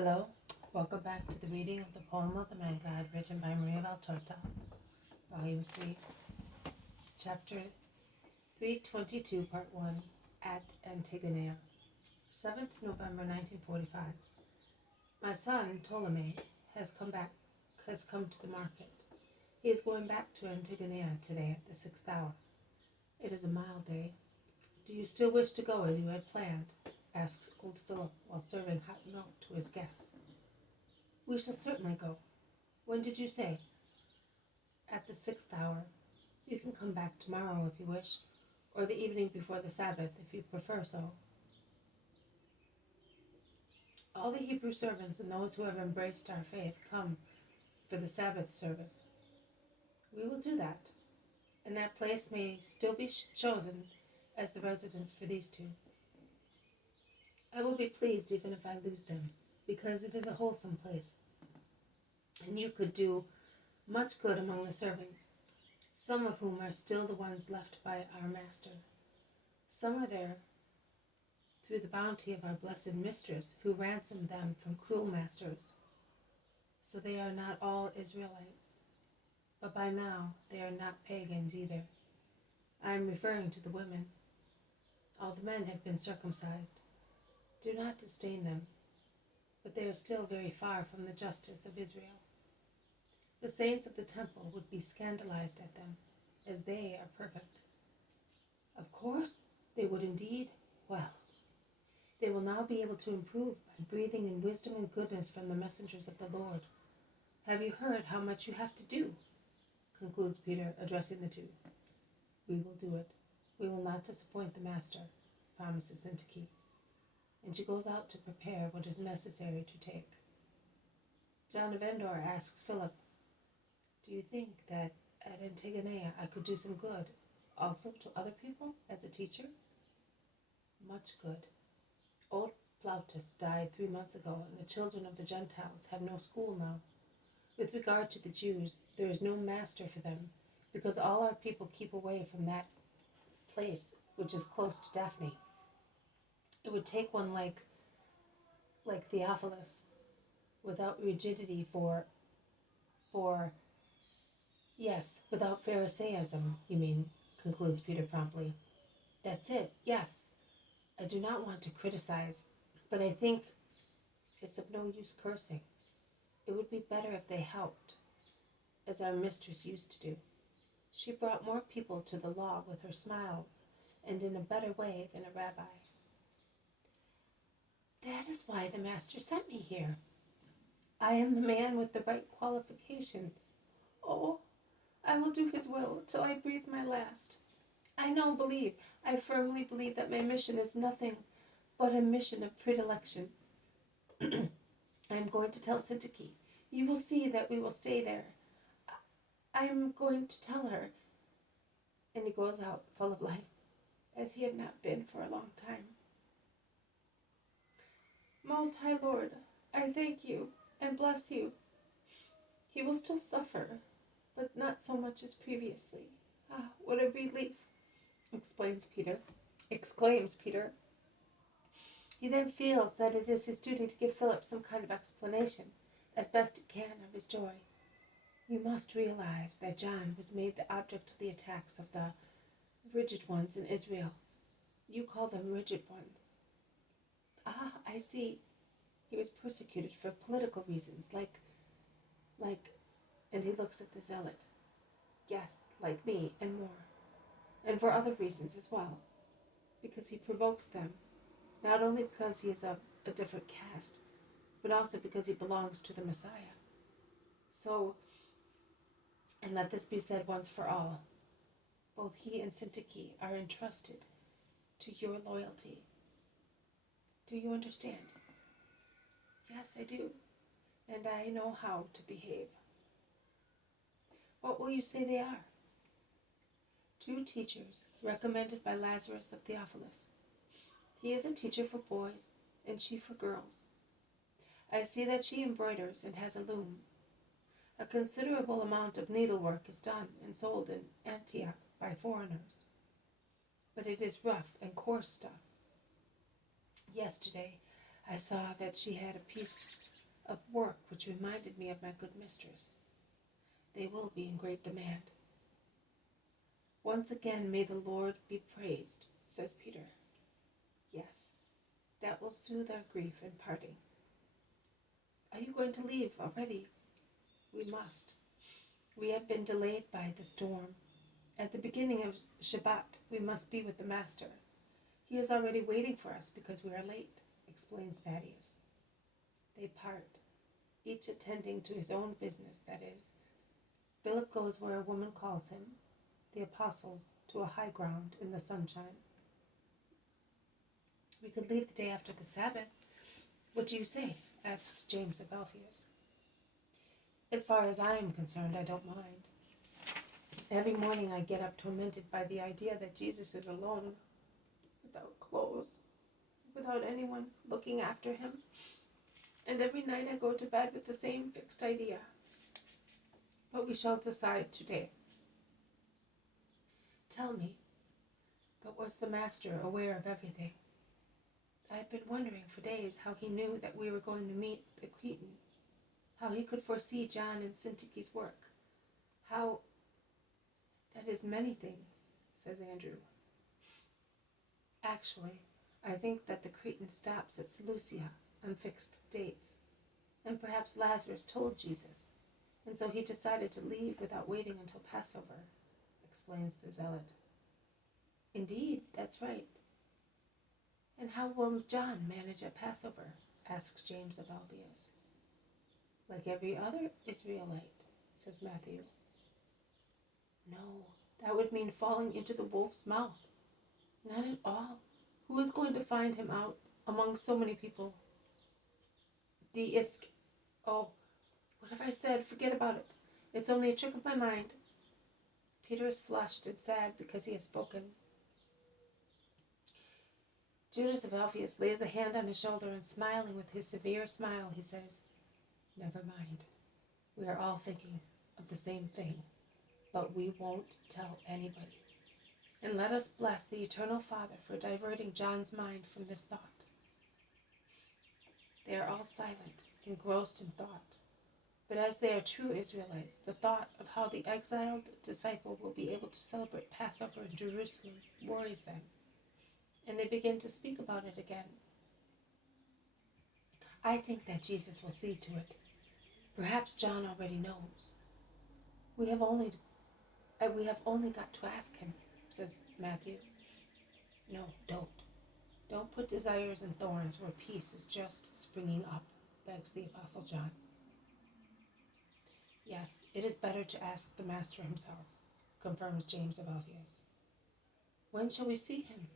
Hello, welcome back to the reading of the poem of the Man God, written by Maria Valtorta, Volume 3, Chapter 322, Part 1, at Antigonea, 7th November 1945. My son, Ptolemy, has come to the market. He is going back to Antigonea today at the 6th hour. It is a mild day. Do you still wish to go as you had planned? Asks old Philip while serving hot milk to his guests. We shall certainly go. When did you say? At the 6th hour. You can come back tomorrow if you wish, or the evening before the Sabbath if you prefer so. All the Hebrew servants and those who have embraced our faith come for the Sabbath service. We will do that, and that place may still be chosen as the residence for these two. I will be pleased even if I lose them, because it is a wholesome place, and you could do much good among the servants, some of whom are still the ones left by our master. Some are there through the bounty of our blessed mistress, who ransomed them from cruel masters. So they are not all Israelites, but by now they are not pagans either. I am referring to the women. All the men have been circumcised. Do not disdain them, but they are still very far from the justice of Israel. The saints of the temple would be scandalized at them, as they are perfect. Of course, they would indeed. Well, they will now be able to improve by breathing in wisdom and goodness from the messengers of the Lord. Have you heard how much you have to do? Concludes Peter, addressing the two. We will do it. We will not disappoint the master, promises Syntyche. And she goes out to prepare what is necessary to take. John of Endor asks Philip, do you think that at Antigonea I could do some good, also to other people, as a teacher? Much good. Old Plautus died 3 months ago, and the children of the Gentiles have no school now. With regard to the Jews, there is no master for them, because all our people keep away from that place, which is close to Daphne. It would take one like Theophilus, without rigidity without Pharisaism, you mean, concludes Peter promptly. That's it, yes. I do not want to criticize, but I think it's of no use cursing. It would be better if they helped, as our mistress used to do. She brought more people to the law with her smiles, and in a better way than a rabbi. That is why the master sent me here. I am the man with the right qualifications. Oh, I will do his will till I breathe my last. I firmly believe that my mission is nothing but a mission of predilection. I am going to tell Syntyche. You will see that we will stay there. I am going to tell her. And he goes out full of life, as he had not been for a long time. Most High Lord, I thank you and bless you. He will still suffer, but not so much as previously. Ah, what a relief, exclaims Peter. He then feels that it is his duty to give Philip some kind of explanation, as best he can, of his joy. You must realize that John was made the object of the attacks of the rigid ones in Israel. You call them rigid ones. Ah, I see. He was persecuted for political reasons, like, and he looks at the zealot. Yes, like me, and more. And for other reasons as well. Because he provokes them, not only because he is of a different caste, but also because he belongs to the Messiah. So, and let this be said once for all, both he and Syntyche are entrusted to your loyalty. Do you understand? Yes, I do, and I know how to behave. What will you say they are? 2 teachers recommended by Lazarus of Theophilus. He is a teacher for boys, and she for girls. I see that she embroiders and has a loom. A considerable amount of needlework is done and sold in Antioch by foreigners, but it is rough and coarse stuff. Yesterday, I saw that she had a piece of work which reminded me of my good mistress. They will be in great demand. Once again may the Lord be praised, says Peter. Yes, that will soothe our grief in parting. Are you going to leave already? We must. We have been delayed by the storm. At the beginning of Shabbat, we must be with the Master. He is already waiting for us because we are late, explains Thaddeus. They part, each attending to his own business, that is. Philip goes where a woman calls him, the apostles, to a high ground in the sunshine. We could leave the day after the Sabbath. What do you say? Asks James of Alphaeus. As far as I am concerned, I don't mind. Every morning I get up tormented by the idea that Jesus is alone, without clothes, without anyone looking after him. And every night I go to bed with the same fixed idea. But we shall decide today. Tell me, but was the Master aware of everything? I have been wondering for days how he knew that we were going to meet the Cretan, how he could foresee John and Syntyche's work, how... That is many things, says Andrew. Actually, I think that the Cretan stops at Seleucia on fixed dates, and perhaps Lazarus told Jesus, and so he decided to leave without waiting until Passover, explains the zealot. Indeed, that's right. And how will John manage at Passover? Asks James of Alphaeus. Like every other Israelite, says Matthew. No, that would mean falling into the wolf's mouth. Not at all. Who is going to find him out among so many people? Oh, what have I said? Forget about it. It's only a trick of my mind. Peter is flushed and sad because he has spoken. Judas of Alphaeus lays a hand on his shoulder and smiling with his severe smile, he says, Never mind. We are all thinking of the same thing, but we won't tell anybody. And let us bless the Eternal Father for diverting John's mind from this thought. They are all silent, engrossed in thought. But as they are true Israelites, the thought of how the exiled disciple will be able to celebrate Passover in Jerusalem worries them, and they begin to speak about it again. I think that Jesus will see to it. Perhaps John already knows. We have only got to ask him, says Matthew. No, don't. Don't put desires in thorns where peace is just springing up, begs the Apostle John. Yes, it is better to ask the Master himself, confirms James of Alphaeus. When shall we see him?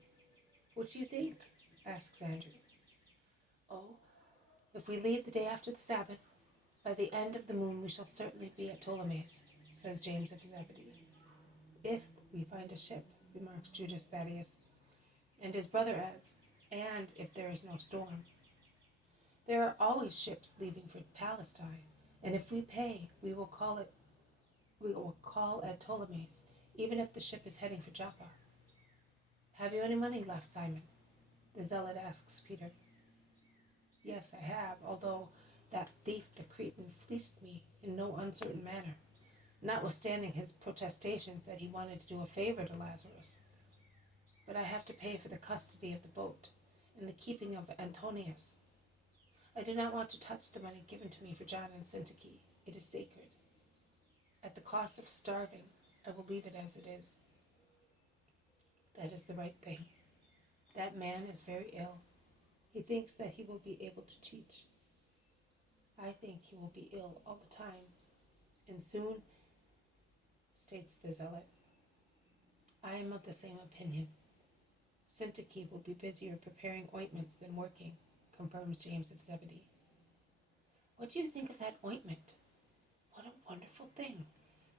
What do you think? Asks Andrew. Oh, if we leave the day after the Sabbath, by the end of the moon we shall certainly be at Ptolemais, says James of Zebedee. If we find a ship, remarks Judas Thaddeus, and his brother adds, and if there is no storm. There are always ships leaving for Palestine, and if we pay, we will call at Ptolemais, even if the ship is heading for Joppa. Have you any money left, Simon? The zealot asks Peter. Yes, I have, although that thief the Cretan fleeced me in no uncertain manner, notwithstanding his protestations that he wanted to do a favor to Lazarus. But I have to pay for the custody of the boat and the keeping of Antonius. I do not want to touch the money given to me for John and Syntyche. It is sacred. At the cost of starving, I will leave it as it is. That is the right thing. That man is very ill. He thinks that he will be able to teach. I think he will be ill all the time, and soon, states the zealot. I am of the same opinion. Syntyche will be busier preparing ointments than working, confirms James of Zebedee. What do you think of that ointment? What a wonderful thing.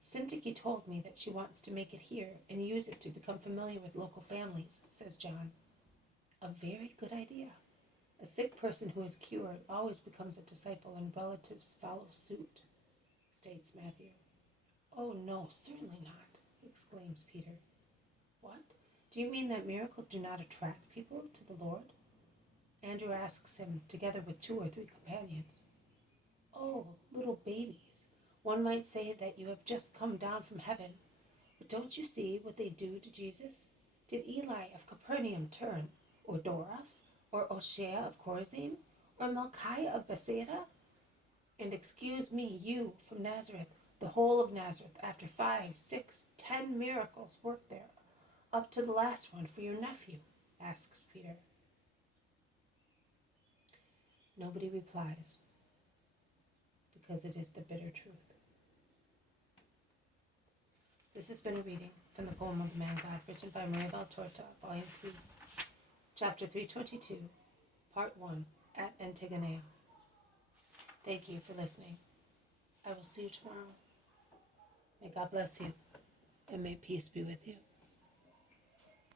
Syntyche told me that she wants to make it here and use it to become familiar with local families, says John. A very good idea. A sick person who is cured always becomes a disciple and relatives follow suit, states Matthew. Oh no, certainly not, exclaims Peter. What? Do you mean that miracles do not attract people to the Lord? Andrew asks him, together with 2 or 3 companions, "Oh, little babies, one might say that you have just come down from heaven, but don't you see what they do to Jesus? Did Eli of Capernaum turn, or Doras, or Oshea of Chorazin, or Malchiah of Bethsaida? And excuse me, you from Nazareth, the whole of Nazareth, after 5, 6, 10 miracles worked there, up to the last one for your nephew?" asks Peter. Nobody replies, because it is the bitter truth. This has been a reading from the poem of the Man God, written by Maria Valtorta, Volume 3, Chapter 322, Part 1, at Antigonea. Thank you for listening. I will see you tomorrow. May God bless you, and may peace be with you.